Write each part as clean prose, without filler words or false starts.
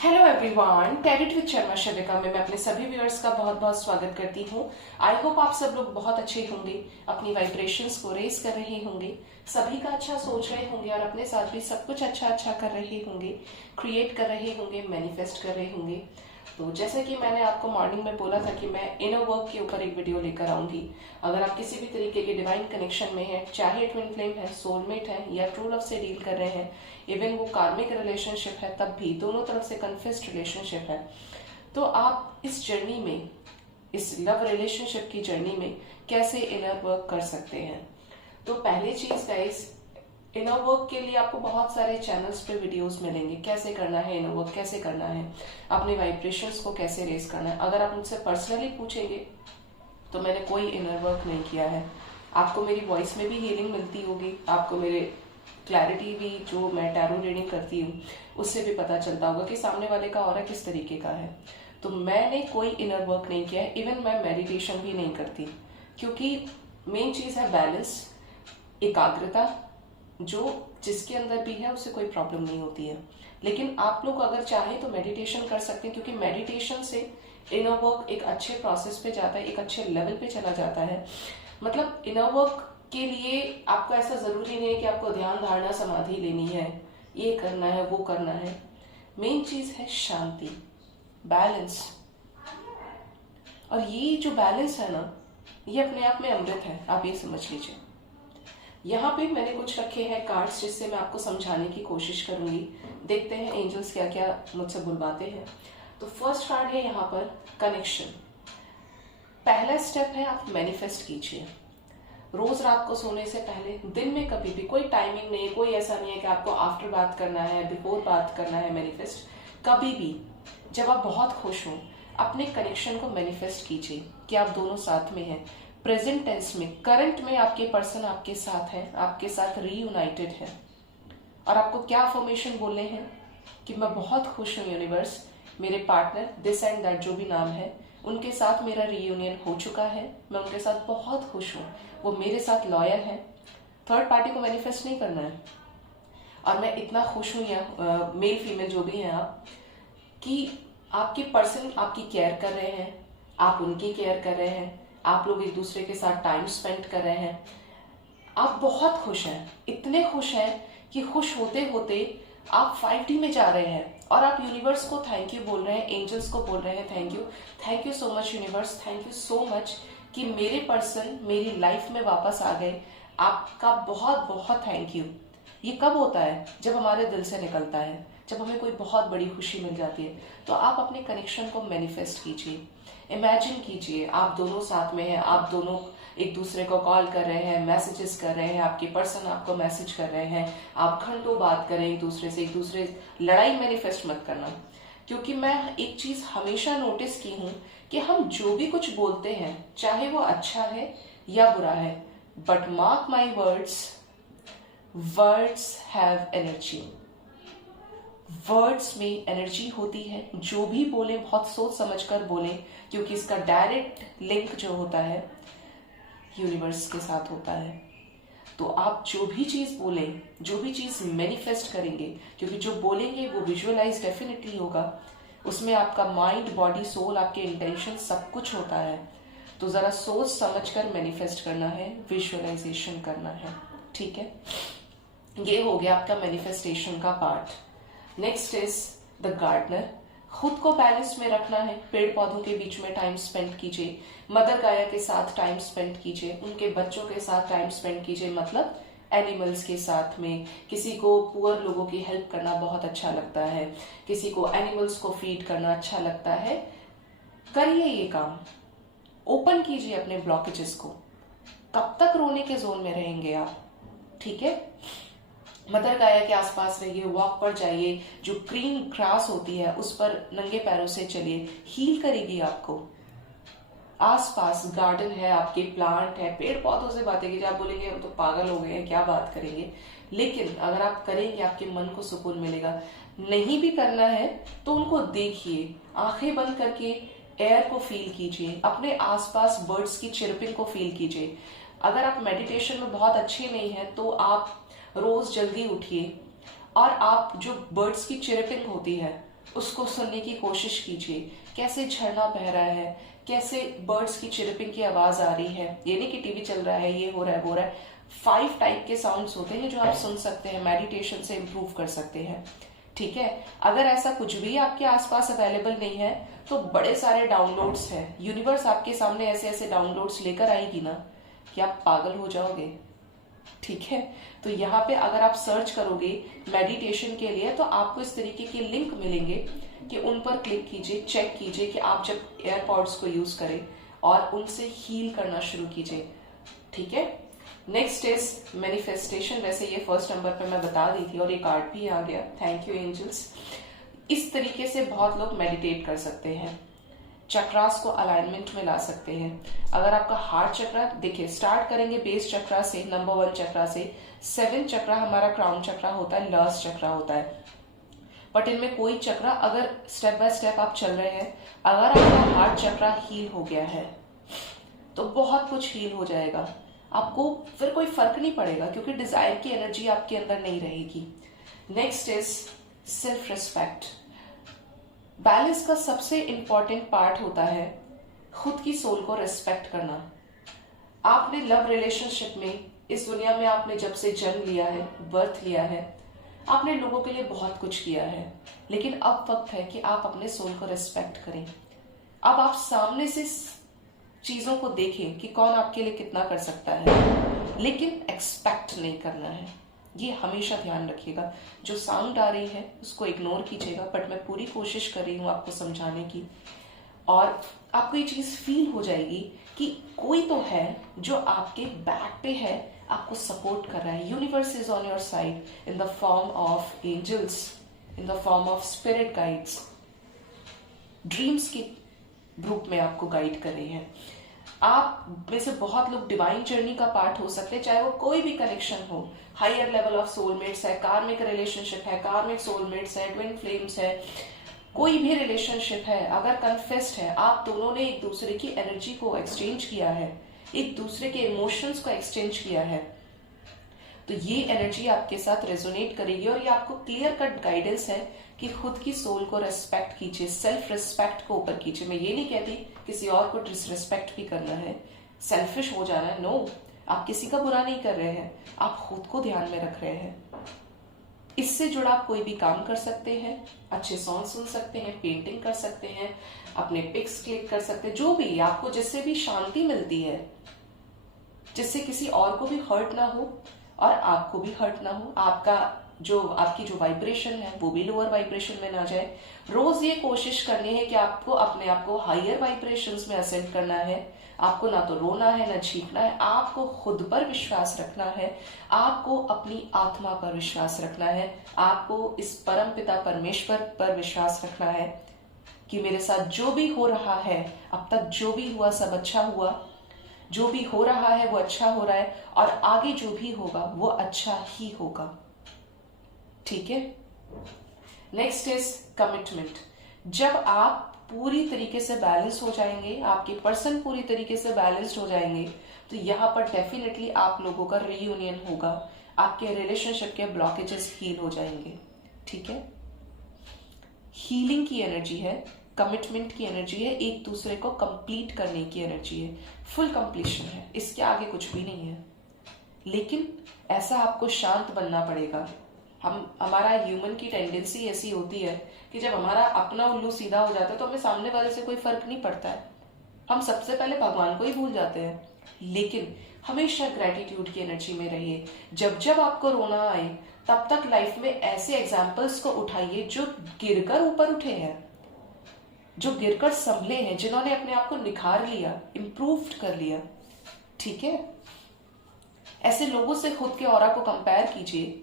Hello everyone, टेरिट with Sharma शविका में मैं अपने सभी व्यूअर्स का बहुत बहुत स्वागत करती हूँ। आई होप आप सब लोग बहुत अच्छे होंगे, अपनी वाइब्रेशंस को रेज कर रहे होंगे, सभी का अच्छा सोच रहे होंगे और अपने साथ भी सब कुछ अच्छा अच्छा कर रहे होंगे, क्रिएट कर रहे होंगे, मैनिफेस्ट कर रहे होंगे। तो जैसे कि मैंने आपको मॉर्निंग में बोला था कि मैं इनर वर्क के ऊपर एक वीडियो लेकर आऊंगी। अगर आप किसी भी तरीके के डिवाइन कनेक्शन में हैं, चाहे ट्विन फ्लेम है, सोलमेट है या ट्रू लव से डील कर रहे हैं, इवन वो कार्मिक रिलेशनशिप है, तब भी दोनों तरफ से कन्फेस्ड रिलेशनशिप है, तो आप इस जर्नी में, इस लव रिलेशनशिप की जर्नी में कैसे इनर वर्क कर सकते हैं। तो पहली चीज गाइस, इनर वर्क के लिए आपको बहुत सारे चैनल्स पे वीडियोस मिलेंगे, कैसे करना है इनर वर्क, कैसे करना है, अपने वाइब्रेशंस को कैसे रेज करना है। अगर आप मुझसे पर्सनली पूछेंगे तो मैंने कोई इनर वर्क नहीं किया है। आपको मेरी वॉइस में भी हीलिंग मिलती होगी, आपको मेरे क्लैरिटी भी, जो मैं टैरो रीडिंग करती हूँ उससे भी पता चलता होगा कि सामने वाले का ऑरा किस तरीके का है। तो मैंने कोई इनर वर्क नहीं किया है, इवन मैं मेडिटेशन भी नहीं करती, क्योंकि मेन चीज है बैलेंस, एकाग्रता। जो जिसके अंदर भी है उससे कोई प्रॉब्लम नहीं होती है। लेकिन आप लोग अगर चाहें तो मेडिटेशन कर सकते हैं, क्योंकि मेडिटेशन से इनर वर्क एक अच्छे प्रोसेस पे जाता है, एक अच्छे लेवल पे चला जाता है। मतलब इनर वर्क के लिए आपको ऐसा जरूरी नहीं है कि आपको ध्यान धारणा समाधि लेनी है, ये करना है, वो करना है। मेन चीज है शांति, बैलेंस। और ये जो बैलेंस है ना, ये अपने आप में अमृत है, आप ये समझ लीजिए। यहाँ पे मैंने कुछ रखे हैं कार्ड्स, जिससे मैं आपको समझाने की कोशिश करूंगी। देखते हैं एंजल्स क्या क्या मुझसे बुलवाते हैं। तो फर्स्ट कार्ड है यहाँ पर कनेक्शन। पहला स्टेप है आप मैनिफेस्ट कीजिए। रोज रात को सोने से पहले, दिन में कभी भी, कोई टाइमिंग नहीं है, कोई ऐसा नहीं है कि आपको आफ्टर बात करना है, बिफोर बात करना है, मैनिफेस्ट कभी भी जब आप बहुत खुश हो अपने कनेक्शन को मैनिफेस्ट कीजिए कि आप दोनों साथ में हैं। प्रेजेंट टेंस में, करंट में आपके पर्सन आपके साथ है, आपके साथ रीयूनाइटेड है। और आपको क्या अफर्मेशन बोलने हैं कि मैं बहुत खुश हूं यूनिवर्स, मेरे पार्टनर दिस एंड दैट जो भी नाम है, उनके साथ मेरा रीयूनियन हो चुका है, मैं उनके साथ बहुत खुश हूं, वो मेरे साथ लॉयल है। थर्ड पार्टी को मैनिफेस्ट नहीं करना है। और मैं इतना खुश हूं, या मेल फीमेल जो भी हैं आप, कि आपके पर्सन आपकी केयर कर रहे हैं, आप उनकी केयर कर रहे हैं, आप लोग एक दूसरे के साथ टाइम स्पेंड कर रहे हैं, आप बहुत खुश हैं, इतने खुश हैं कि खुश होते होते आप 5D में जा रहे हैं और आप यूनिवर्स को थैंक यू बोल रहे हैं, एंजल्स को बोल रहे हैं thank you so much universe, thank you so much कि मेरे पर्सन मेरी लाइफ में वापस आ गए, आपका बहुत बहुत थैंक यू। ये कब होता है? जब हमारे दिल से निकलता है, जब हमें कोई बहुत बड़ी खुशी मिल जाती है। तो आप अपने कनेक्शन को मैनिफेस्ट कीजिए, इमेजिन कीजिए आप दोनों साथ में हैं, आप दोनों एक दूसरे को कॉल कर रहे हैं, मैसेजेस कर रहे हैं, आपके पर्सन आपको मैसेज कर रहे हैं, आप घंटों बात करें एक दूसरे से। एक दूसरे लड़ाई मैनिफेस्ट मत करना, क्योंकि मैं एक चीज हमेशा नोटिस की हूं कि हम जो भी कुछ बोलते हैं, चाहे वो अच्छा है या बुरा है, but mark my words, words have energy. Words में एनर्जी होती है। जो भी बोले बहुत सोच समझकर बोले, क्योंकि इसका डायरेक्ट लिंक जो होता है यूनिवर्स के साथ होता है। तो आप जो भी चीज बोले, जो भी चीज मैनिफेस्ट करेंगे, क्योंकि जो बोलेंगे वो विजुअलाइज डेफिनेटली होगा, उसमें आपका माइंड, बॉडी, सोल, आपके इंटेंशन सब कुछ होता है। तो जरा सोच समझकर मैनिफेस्ट करना है, विजुअलाइजेशन करना है, ठीक है। ये हो गया आपका मैनिफेस्टेशन का part. Next is the gardener. खुद को बैलेंस में रखना है, पेड़ पौधों के बीच में टाइम स्पेंड कीजिए, मदर गाया के साथ टाइम स्पेंड कीजिए, उनके बच्चों के साथ टाइम स्पेंड कीजिए, मतलब एनिमल्स के साथ में। किसी को पुअर लोगों की हेल्प करना बहुत अच्छा लगता है, किसी को एनिमल्स को फीड करना अच्छा लगता है, करिए ये काम। ओपन कीजिए अपने ब्लॉकेजेस को। कब तक रोने के जोन में रहेंगे आप? ठीक है, मदर गाया के आसपास रहिए, वॉक पर जाइए, जो ग्रीन ग्रास होती है उस पर नंगे पैरों से चलिए, हील करेगी आपको। आसपास गार्डन है, आपके प्लांट है, पेड़ पौधों से बातें कीजिए। आप बोलेंगे हम तो पागल हो गए हैं, क्या बात करेंगे, लेकिन अगर आप करेंगे आपके मन को सुकून मिलेगा। नहीं भी करना है तो उनको देखिए, आंखें बंद करके एयर को फील कीजिए, अपने आसपास बर्ड्स की चिरपिंग को फील कीजिए। अगर आप मेडिटेशन में बहुत अच्छे नहीं है तो आप रोज जल्दी उठिए और आप जो बर्ड्स की चिरपिंग होती है उसको सुनने की कोशिश कीजिए। कैसे झरना बह रहा है, कैसे बर्ड्स की चिरपिंग की आवाज आ रही है, ये नहीं कि टीवी चल रहा है, ये हो रहा है, वो हो रहा है। 5 टाइप के साउंड्स होते हैं जो आप सुन सकते हैं, मेडिटेशन से इंप्रूव कर सकते हैं। ठीक है, अगर ऐसा कुछ भी आपके आसपास अवेलेबल नहीं है तो बड़े सारे डाउनलोड्स हैं। यूनिवर्स आपके सामने ऐसे ऐसे डाउनलोड्स लेकर आएगी ना कि आप पागल हो जाओगे। ठीक है, तो यहाँ पे अगर आप सर्च करोगे मेडिटेशन के लिए तो आपको इस तरीके के लिंक मिलेंगे कि उन पर क्लिक कीजिए, चेक कीजिए कि आप जब एयरपॉड्स को यूज करें और उनसे हील करना शुरू कीजिए। ठीक है, नेक्स्ट इज मैनिफेस्टेशन। वैसे ये फर्स्ट नंबर पे मैं बता दी थी और ये कार्ड भी आ गया, थैंक यू एंजल्स। इस तरीके से बहुत लोग मेडिटेट कर सकते हैं, चक्रास को अलाइनमेंट में ला सकते हैं। अगर आपका हार्ट चक्रा, देखिए स्टार्ट करेंगे बेस चक्रा से, नंबर 1 चक्रा से। 7 चक्रा हमारा क्राउन चक्रा होता है, लास्ट चक्रा होता है। बट इनमें कोई चक्रा, अगर स्टेप बाय स्टेप आप चल रहे हैं, अगर आपका हार्ट चक्रा हील हो गया है तो बहुत कुछ हील हो जाएगा। आपको फिर कोई फर्क नहीं पड़ेगा क्योंकि डिजायर की एनर्जी आपके अंदर नहीं रहेगी। Next is self respect. Balance का सबसे इंपॉर्टेंट पार्ट होता है खुद की सोल को रिस्पेक्ट करना। आपने लव रिलेशनशिप में, इस दुनिया में आपने जब से जन्म लिया है, बर्थ लिया है, आपने लोगों के लिए बहुत कुछ किया है, लेकिन अब वक्त है कि आप अपने सोल को रिस्पेक्ट करें। अब आप सामने से चीजों को देखें कि कौन आपके लिए कितना कर सकता है, लेकिन एक्सपेक्ट नहीं करना है। ये हमेशा ध्यान रखिएगा। जो साउंड आ रही है उसको इग्नोर कीजिएगा, बट मैं पूरी कोशिश कर रही हूँ आपको समझाने की, और आपको ये चीज फील हो जाएगी कि कोई तो है जो आपके बैक पे है, आपको सपोर्ट कर रहा है। Universe is on your side in the form of angels, in the form of spirit guides, dreams के ग्रुप में आपको गाइड कर रही है। आप में से बहुत लोग डिवाइन जर्नी का पार्ट हो सकते हैं, चाहे वो कोई भी कनेक्शन हो, हायर लेवल ऑफ सोलमेट्स है, कार्मिक रिलेशनशिप है, कार्मिक सोलमेट्स है, ट्विन फ्लेम्स है, कोई भी रिलेशनशिप है, अगर कन्फेस्ड है, आप दोनों ने एक दूसरे की एनर्जी को एक्सचेंज किया है, एक दूसरे के इमोशंस को एक्सचेंज किया है, तो ये एनर्जी आपके साथ रेजोनेट करेगी। और ये आपको क्लियर कट गाइडेंस है कि खुद की सोल को रेस्पेक्ट कीजिए, सेल्फ रिस्पेक्ट को ऊपर कीजिए। मैं ये नहीं कहती किसी और को डिसरिस्पेक्ट भी करना है, सेल्फिश हो जाना है, नो, आप किसी का बुरा नहीं कर रहे हैं, आप खुद को ध्यान में रख रहे हैं। इससे जुड़ा आप कोई भी काम कर सकते हैं, अच्छे सॉन्ग सुन सकते हैं, पेंटिंग कर सकते हैं, अपने पिक्स क्लिक कर सकते हैं, जो भी आपको, जिससे भी शांति मिलती है, जिससे किसी और को भी हर्ट ना हो और आपको भी हर्ट ना हो, आपकी जो वाइब्रेशन है वो भी लोअर वाइब्रेशन में ना जाए। रोज ये कोशिश करनी है कि आपको अपने आप को हायर वाइब्रेशंस में असेंड करना है। आपको ना तो रोना है ना चीखना है, आपको खुद पर विश्वास रखना है, आपको अपनी आत्मा पर विश्वास रखना है, आपको इस परम पिता परमेश्वर पर विश्वास रखना है कि मेरे साथ जो भी हो रहा है, अब तक जो भी हुआ सब अच्छा हुआ, जो भी हो रहा है वो अच्छा हो रहा है, और आगे जो भी होगा वो अच्छा ही होगा। ठीक है, नेक्स्ट इज कमिटमेंट। जब आप पूरी तरीके से बैलेंस हो जाएंगे, आपके पर्सन पूरी तरीके से बैलेंस्ड हो जाएंगे, तो यहाँ पर डेफिनेटली आप लोगों का रीयूनियन होगा, आपके रिलेशनशिप के ब्लॉकेजेस हील हो जाएंगे। ठीक है, हीलिंग की एनर्जी है, कमिटमेंट की एनर्जी है, एक दूसरे को कंप्लीट करने की एनर्जी है, फुल कंप्लीशन है, इसके आगे कुछ भी नहीं है। लेकिन ऐसा आपको शांत बनना पड़ेगा। हमारा ह्यूमन की टेंडेंसी ऐसी होती है कि जब हमारा अपना उल्लू सीधा हो जाता है तो हमें सामने वाले से कोई फर्क नहीं पड़ता है, हम सबसे पहले भगवान को ही भूल जाते हैं। लेकिन हमेशा ग्रेटिट्यूड की एनर्जी में रहिए। जब जब आपको रोना आए तब तक लाइफ में ऐसे एग्जाम्पल्स को उठाइए जो गिरकर ऊपर उठे हैं, जो गिरकर संभले हैं, जिन्होंने अपने आप को निखार लिया, इम्प्रूव कर लिया। ठीक है, ऐसे लोगों से खुद के ऑरा को कंपेयर कीजिए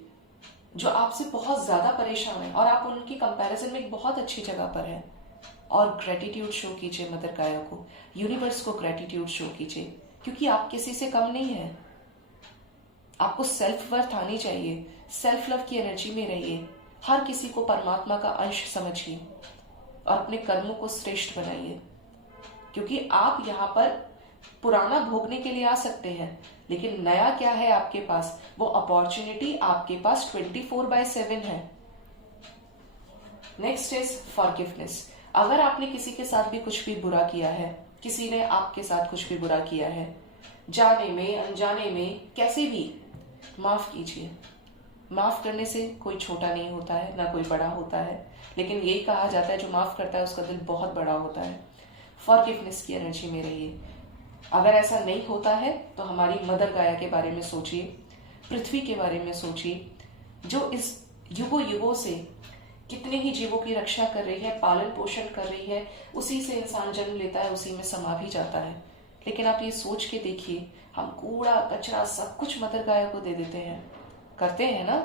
जो आपसे बहुत ज्यादा परेशान है और आप उनकी कंपैरिजन में एक बहुत अच्छी जगह पर हैं, और ग्रेटिट्यूड शो कीजिए मदर गाया को, यूनिवर्स को ग्रेटिट्यूड शो कीजिए, क्योंकि आप किसी से कम नहीं है। आपको सेल्फ वर्थ आनी चाहिए, सेल्फ लव की एनर्जी में रहिए, हर किसी को परमात्मा का अंश समझिए और अपने कर्मों को श्रेष्ठ बनाइए, क्योंकि आप यहाँ पर पुराना भोगने के लिए आ सकते हैं, लेकिन नया क्या है आपके पास, वो अपॉर्चुनिटी आपके पास 24/7 है। Next is forgiveness. अगर आपने किसी के साथ भी कुछ भी बुरा किया है, किसी ने आपके साथ कुछ भी बुरा किया है, जाने में अनजाने में कैसे भी, माफ कीजिए। माफ करने से कोई छोटा नहीं होता है, ना कोई बड़ा होता है, लेकिन यही कहा जाता है जो माफ करता है उसका दिल बहुत बड़ा होता है। फॉरगिवनेस की एनर्जी में रहिए। अगर ऐसा नहीं होता है तो हमारी मदर गाया के बारे में सोचिए, पृथ्वी के बारे में सोचिए, जो इस युगों युगों से कितने ही जीवों की रक्षा कर रही है, पालन पोषण कर रही है। उसी से इंसान जन्म लेता है, उसी में समा भी जाता है। लेकिन आप ये सोच के देखिए, हम कूड़ा कचरा सब कुछ मदर गाया को दे देते हैं, करते हैं ना।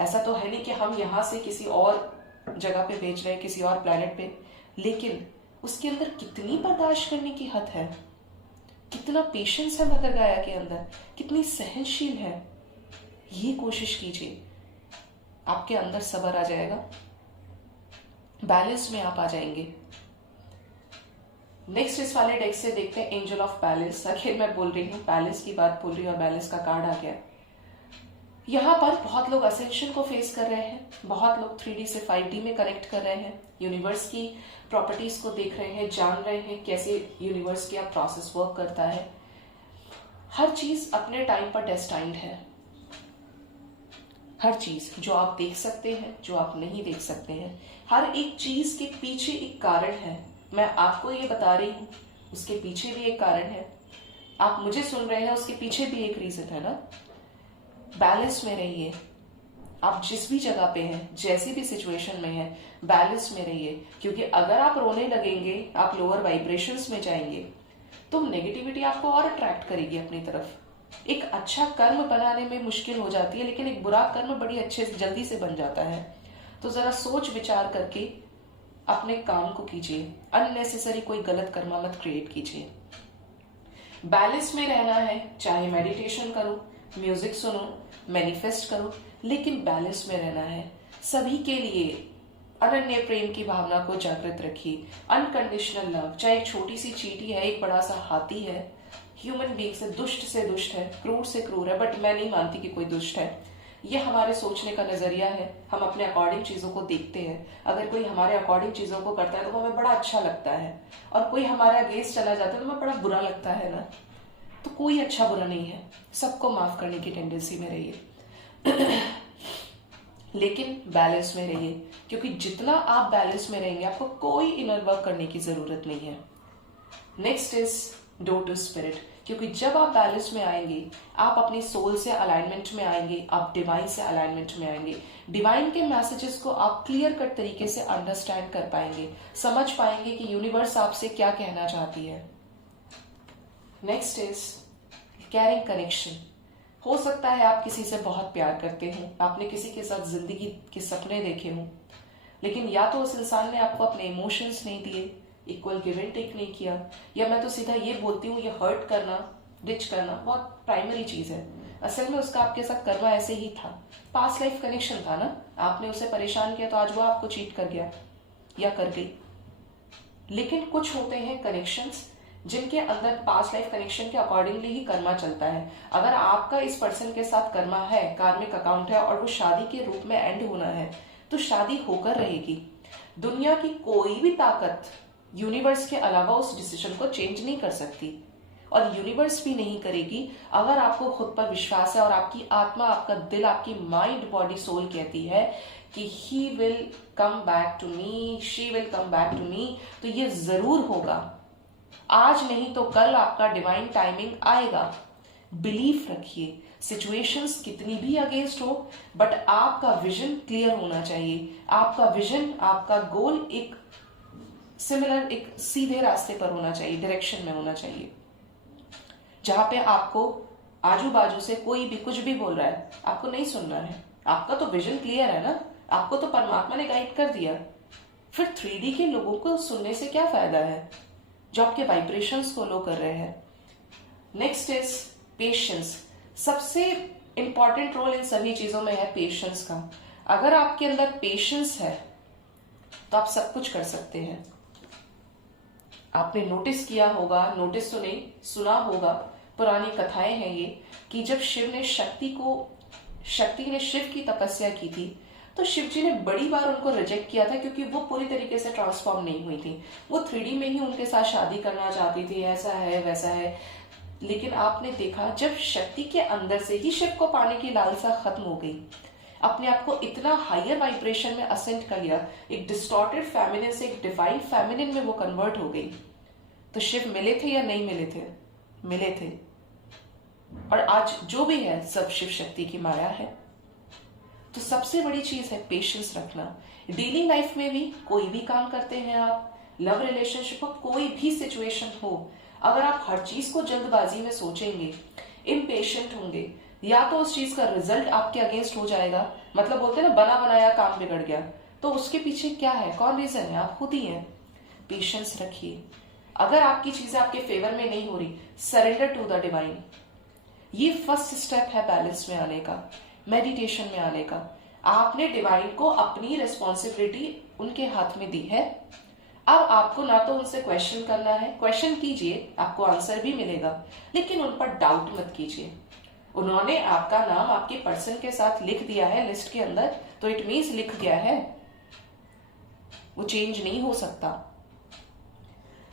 ऐसा तो है नहीं कि हम यहां से किसी और जगह पे भेज रहे हैं, किसी और प्लेनेट पे, लेकिन उसके अंदर कितनी बर्दाश्त करने की हद है, कितना पेशेंस है मदर गाया के अंदर, कितनी सहनशील है। ये कोशिश कीजिए, आपके अंदर सब्र आ जाएगा, बैलेंस में आप आ जाएंगे। नेक्स्ट इस वाले डेक से देखते हैं एंजल ऑफ बैलेंस। आखिर मैं बोल रही हूँ, बैलेंस की बात बोल रही हूँ और बैलेंस का कार्ड आ गया। यहाँ पर बहुत लोग असेंशन को फेस कर रहे हैं, बहुत लोग 3D से 5D में कनेक्ट कर रहे हैं, यूनिवर्स की प्रॉपर्टीज को देख रहे हैं, जान रहे हैं कैसे यूनिवर्स क्या प्रोसेस वर्क करता है। हर चीज अपने टाइम पर डेस्टाइन्ड है। हर चीज जो आप देख सकते हैं, जो आप नहीं देख सकते हैं, हर एक चीज के पीछे एक कारण है। मैं आपको ये बता रही हूं, उसके पीछे भी एक कारण है। आप मुझे सुन रहे हैं, उसके पीछे भी एक रीजन है ना। बैलेंस में रहिए। आप जिस भी जगह पे हैं, जैसी भी सिचुएशन में हैं, बैलेंस में रहिए। क्योंकि अगर आप रोने लगेंगे, आप लोअर वाइब्रेशंस में जाएंगे, तो नेगेटिविटी आपको और अट्रैक्ट करेगी अपनी तरफ। एक अच्छा कर्म बनाने में मुश्किल हो जाती है, लेकिन एक बुरा कर्म बड़ी अच्छे से जल्दी से बन जाता है। तो जरा सोच विचार करके अपने काम को कीजिए। अननेसेसरी कोई गलत कर्म मत क्रिएट कीजिए। बैलेंस में रहना है, चाहे मेडिटेशन करो, म्यूजिक सुनो, मैनिफेस्ट करो, लेकिन बैलेंस में रहना है। सभी के लिए अनन्य प्रेम की भावना को जागृत रखिए। अनकंडीशनल लव, चाहे एक छोटी सी चींटी है, एक बड़ा सा हाथी है, ह्यूमन बीइंग से दुष्ट है, क्रूर से क्रूर है, बट मैं नहीं मानती कि कोई दुष्ट है। ये हमारे सोचने का नजरिया है। हम अपने अकॉर्डिंग चीजों को देखते हैं। अगर कोई हमारे अकॉर्डिंग चीजों को करता है तो हमें बड़ा अच्छा लगता है, और कोई हमारे अगेंस्ट चला जाता है तो हमें बड़ा बुरा लगता है ना। तो कोई अच्छा बुरा नहीं है, सबको माफ करने की टेंडेंसी में रहिए। लेकिन बैलेंस में रहिए, क्योंकि जितना आप बैलेंस में रहेंगे, आपको कोई इनर वर्क करने की जरूरत नहीं है। Next is door to spirit, क्योंकि जब आप बैलेंस में आएंगे, आप अपनी सोल से अलाइनमेंट में आएंगे, आप डिवाइन से अलाइनमेंट में आएंगे। डिवाइन के मैसेजेस को आप क्लियर कट तरीके से अंडरस्टैंड कर पाएंगे, समझ पाएंगे कि यूनिवर्स आपसे क्या कहना चाहती है। Next is carrying connection. हो सकता है आप किसी से बहुत प्यार करते हो, आपने किसी के साथ जिंदगी के सपने देखे हों, लेकिन या तो उस इंसान ने आपको अपने इमोशंस नहीं दिए, इक्वल गिव एंड टेक नहीं किया, या मैं तो सीधा ये बोलती हूँ, ये हर्ट करना, डिच करना बहुत प्राइमरी चीज है। असल में उसका आपके साथ कर्मा ऐसे ही था, पास्ट लाइफ कनेक्शन था ना। आपने उसे परेशान किया तो आज वो आपको चीट कर गया या कर गई। लेकिन कुछ होते हैं कनेक्शंस जिनके अंदर पास्ट लाइफ कनेक्शन के अकॉर्डिंगली ही कर्मा चलता है। अगर आपका इस पर्सन के साथ कर्मा है, कार्मिक अकाउंट है, और वो शादी के रूप में एंड होना है, तो शादी होकर रहेगी। दुनिया की कोई भी ताकत यूनिवर्स के अलावा उस डिसीजन को चेंज नहीं कर सकती, और यूनिवर्स भी नहीं करेगी। अगर आपको खुद पर विश्वास है और आपकी आत्मा, आपका दिल, आपकी माइंड, बॉडी, सोल कहती है कि he will come back to me, she will come back to me, तो ये जरूर होगा। आज नहीं तो कल आपका डिवाइन टाइमिंग आएगा। बिलीफ रखिए। सिचुएशंस कितनी भी अगेंस्ट हो, बट आपका विजन क्लियर होना चाहिए। आपका विजन, आपका गोल एक सिमिलर, एक सीधे रास्ते पर होना चाहिए, डायरेक्शन में होना चाहिए, जहां पे आपको आजू बाजू से कोई भी कुछ भी बोल रहा है, आपको नहीं सुनना है। आपका तो विजन क्लियर है ना, आपको तो परमात्मा ने गाइड कर दिया। फिर 3D के लोगों को सुनने से क्या फायदा है जो आपके वाइब्रेशंस को लो कर रहे हैं। Next is patience. सबसे इंपॉर्टेंट रोल इन सभी चीजों में है पेशेंस का। अगर आपके अंदर पेशेंस है तो आप सब कुछ कर सकते हैं। आपने नोटिस किया होगा, नोटिस तो नहीं, सुना होगा, पुरानी कथाएं हैं ये, कि जब शक्ति ने शिव की तपस्या की थी, तो शिव जी ने बड़ी बार उनको रिजेक्ट किया था, क्योंकि वो पूरी तरीके से ट्रांसफॉर्म नहीं हुई थी। वो 3D में ही उनके साथ शादी करना चाहती थी, ऐसा है वैसा है। लेकिन आपने देखा, जब शक्ति के अंदर से ही शिव को पाने की लालसा खत्म हो गई, अपने आप को इतना हायर वाइब्रेशन में असेंट कर लिया, एक डिस्टॉर्टेड फेमिनिन से एक डिवाइन फेमिनिन में वो कन्वर्ट हो गई, तो शिव मिले थे या नहीं मिले थे? मिले थे। और आज जो भी है सब शिव शक्ति की माया है। तो सबसे बड़ी चीज है पेशेंस रखना। डेली लाइफ में भी कोई भी काम करते हैं आप, लव रिलेशनशिप हो, कोई भी सिचुएशन हो, अगर आप हर चीज को जल्दबाजी में सोचेंगे, इम्पेशेंट होंगे, या तो उस चीज का रिजल्ट आपके अगेंस्ट हो जाएगा। मतलब बोलते हैं ना, बना बनाया काम बिगड़ गया। तो उसके पीछे क्या है, कौन रीजन है? आप खुद ही हैं। पेशेंस रखिए। अगर आपकी चीजें आपके फेवर में नहीं हो रही, सरेंडर टू द डिवाइन। ये फर्स्ट स्टेप है बैलेंस में आने का, मेडिटेशन में आने का। आपने डिवाइन को अपनी रिस्पॉन्सिबिलिटी उनके हाथ में दी है। अब आपको ना तो उनसे क्वेश्चन करना है, क्वेश्चन कीजिए, आपको आंसर भी मिलेगा, लेकिन उन पर डाउट मत कीजिए। उन्होंने आपका नाम आपके पर्सन के साथ लिख दिया है लिस्ट के अंदर, तो इट मीन्स लिख गया है, वो चेंज नहीं हो सकता।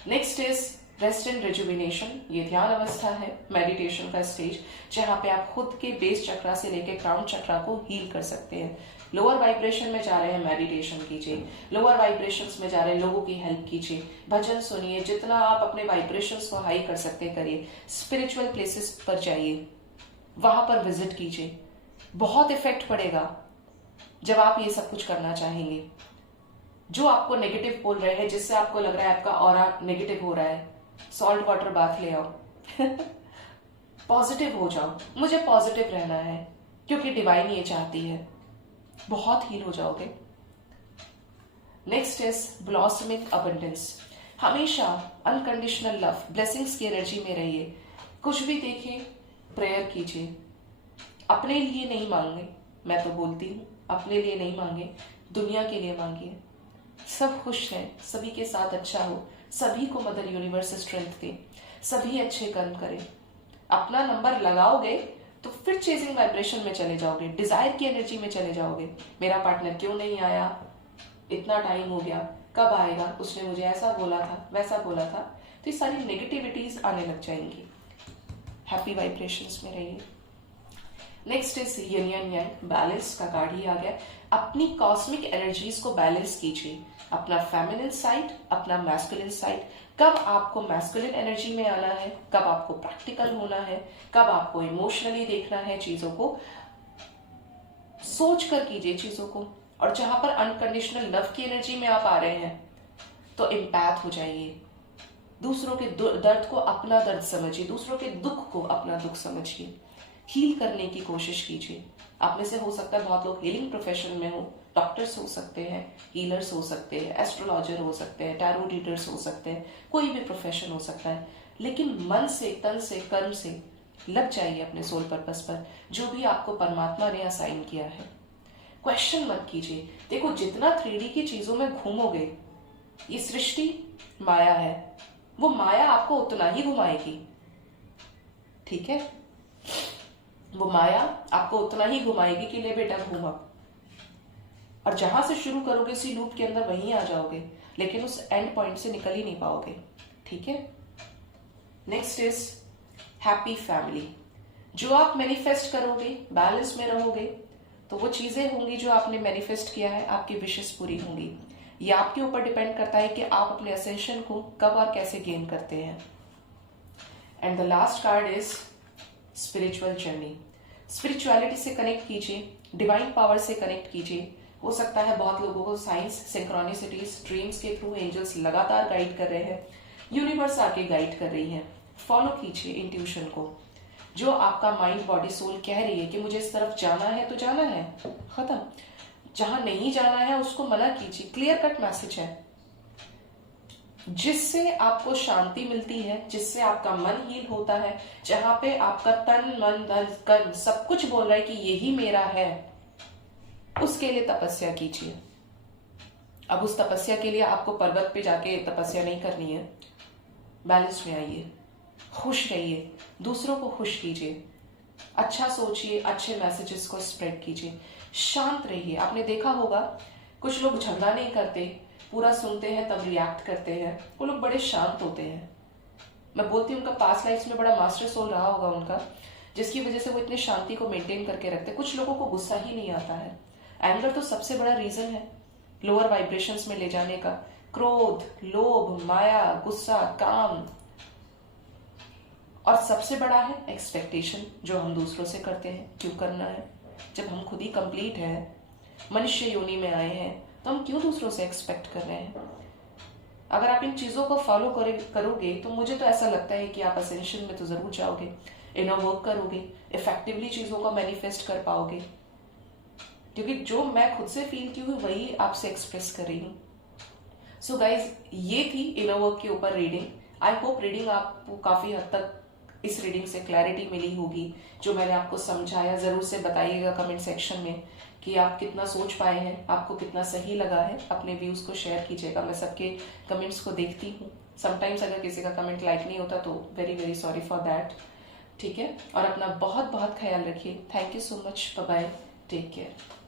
Next is rest and rejuvenation. ये ध्यान अवस्था है, मेडिटेशन का स्टेज, जहां पे आप खुद के बेस चक्रा से लेकर क्राउन चक्रा को हील कर सकते हैं। लोअर वाइब्रेशन में जा रहे हैं, मेडिटेशन कीजिए। लोअर वाइब्रेशंस में जा रहे हैं, लोगों की हेल्प कीजिए, भजन सुनिए, जितना आप अपने वाइब्रेशंस को हाई कर सकते हैं करिए। स्पिरिचुअल प्लेसेस पर जाइए, वहां पर विजिट कीजिए। बहुत इफेक्ट पड़ेगा जब आप ये सब कुछ करना चाहेंगे। जो आपको नेगेटिव बोल रहे हैं, जिससे आपको लग रहा है आपका ऑरा नेगेटिव हो रहा है, सॉल्ट वाटर बाथ ले आओ। पॉजिटिव हो जाओ। मुझे पॉजिटिव रहना है क्योंकि डिवाइन ये चाहती है। बहुत हील हो जाओगे। Next is blossoming abundance. हमेशा अनकंडीशनल लव, ब्लेसिंग्स की एनर्जी में रहिए। कुछ भी देखें, प्रेयर कीजिए। अपने लिए नहीं मांगे, मैं तो बोलती हूँ, अपने लिए नहीं मांगे, दुनिया के लिए मांगिए। सब खुश हैं, सभी के साथ अच्छा हो, सभी को मदर यूनिवर्स स्ट्रेंथ दे, सभी अच्छे कर्म करें। अपना नंबर लगाओगे तो फिर चेजिंग वाइब्रेशन में चले जाओगे, डिजायर की एनर्जी में चले जाओगे। मेरा पार्टनर क्यों नहीं आया, इतना टाइम हो गया, कब आएगा, उसने मुझे ऐसा बोला था, वैसा बोला था। तो ये सारी नेगेटिविटीज आने लग जाएंगी। हैप्पी वाइब्रेशंस में रहिए। Next is yin Yang, balance का कार्ड ही आ गया। अपनी कॉस्मिक एनर्जीज को बैलेंस कीजिए। अपना फेमिनिन साइड, अपना मैस्कुलिन साइड। कब आपको मैस्कुलिन एनर्जी में आना है, कब आपको प्रैक्टिकल होना है, कब आपको इमोशनली देखना है चीजों को, सोच कर कीजिए चीजों को। और जहां पर अनकंडीशनल लव की एनर्जी में आप आ रहे हैं, तो इम्पैथ हो जाइए। दूसरों के दर्द को अपना दर्द समझिए, दूसरों के दुख को अपना दुख समझिए। हील करने की कोशिश कीजिए। आप में से हो सकता है बहुत लोग हीलिंग प्रोफेशन में हो, डॉक्टर्स हो सकते हैं, हीलर्स हो सकते हैं, एस्ट्रोलॉजर हो सकते हैं, टैरो रीडर्स हो सकते हैं, कोई भी प्रोफेशन हो सकता है। लेकिन मन से, तन से, कर्म से लग जाइए अपने सोल पर्पस पर, जो भी आपको परमात्मा ने असाइन किया है। क्वेश्चन मत कीजिए। देखो, जितना 3D की चीजों में घूमोगे, ये सृष्टि माया है, वो माया आपको उतना ही घुमाएगी। ठीक है, वो माया आपको उतना ही घुमाएगी कि ले बेटा घूमा, और जहां से शुरू करोगे उसी लूप के अंदर वहीं आ जाओगे, लेकिन उस एंड पॉइंट से निकल ही नहीं पाओगे। ठीक है। Next is happy family. जो आप मैनिफेस्ट करोगे, बैलेंस में रहोगे, तो वो चीजें होंगी जो आपने मैनिफेस्ट किया है, आपकी विशेष पूरी होंगी। ये आपके ऊपर डिपेंड करता है कि आप अपने असेंशन को कब और कैसे गेन करते हैं। And the last card is spiritual journey. Spirituality से कनेक्ट कीजिए, डिवाइन पावर से कनेक्ट कीजिए। हो सकता है बहुत लोगों को साइंस, सिंक्रोनिसिटीज, ड्रीम्स के थ्रू एंजल्स लगातार गाइड कर रहे हैं, यूनिवर्स आके गाइड कर रही है। फॉलो कीजिए इंट्यूशन को। जो आपका माइंड, बॉडी, सोल कह रही है कि मुझे इस तरफ जाना है तो जाना है, खत्म। जहां नहीं जाना है उसको मना कीजिए। क्लियर कट मैसेज है, जिससे आपको शांति मिलती है, जिससे आपका मन हील होता है, जहां पे आपका तन, मन, धन, कर्म सब कुछ बोल रहा है कि यही मेरा है, उसके लिए तपस्या कीजिए। अब उस तपस्या के लिए आपको पर्वत पे जाके तपस्या नहीं करनी है। बैलेंस में आइए, खुश रहिए, दूसरों को खुश कीजिए, अच्छा सोचिए, अच्छे मैसेजेस को स्प्रेड कीजिए। शांत रहिए। आपने देखा होगा कुछ लोग झगड़ा नहीं करते, पूरा सुनते हैं तब रिएक्ट करते हैं, वो लोग बड़े शांत होते हैं। मैं बोलती हूँ उनका पास्ट लाइफ में बड़ा मास्टर सोल रहा होगा उनका, जिसकी वजह से वो इतनी शांति को मेंटेन करके रखते हैं। कुछ लोगों को गुस्सा ही नहीं आता है। एंगर तो सबसे बड़ा रीजन है लोअर वाइब्रेशंस में ले जाने का। क्रोध, लोभ, माया, गुस्सा, काम, और सबसे बड़ा है एक्सपेक्टेशन, जो हम दूसरों से करते हैं। क्यों करना है जब हम खुद ही कंप्लीट हैं, मनुष्य योनि में आए हैं, तो हम क्यों दूसरों से एक्सपेक्ट कर रहे हैं? अगर आप इन चीजों को फॉलो करोगे तो मुझे तो ऐसा लगता है कि आप असेंशन में तो जरूर जाओगे, इनर वर्क करोगे, इफेक्टिवली चीजों को मैनिफेस्ट कर पाओगे, क्योंकि जो मैं खुद से फील की हूँ वही आपसे एक्सप्रेस कर रही हूँ। सो गाइज, ये थी इनर वर्क के ऊपर रीडिंग। आई होप रीडिंग आपको काफी हद तक इस रीडिंग से क्लैरिटी मिली होगी। जो मैंने आपको समझाया जरूर से बताइएगा कमेंट सेक्शन में कि आप कितना सोच पाए हैं, आपको कितना सही लगा है। अपने व्यूज को शेयर कीजिएगा, मैं सबके कमेंट्स को देखती हूँ। समटाइम्स अगर किसी का कमेंट लाइक नहीं होता तो very very sorry for that. ठीक है, और अपना बहुत बहुत ख्याल रखिए। Thank you so much, bye bye, take care.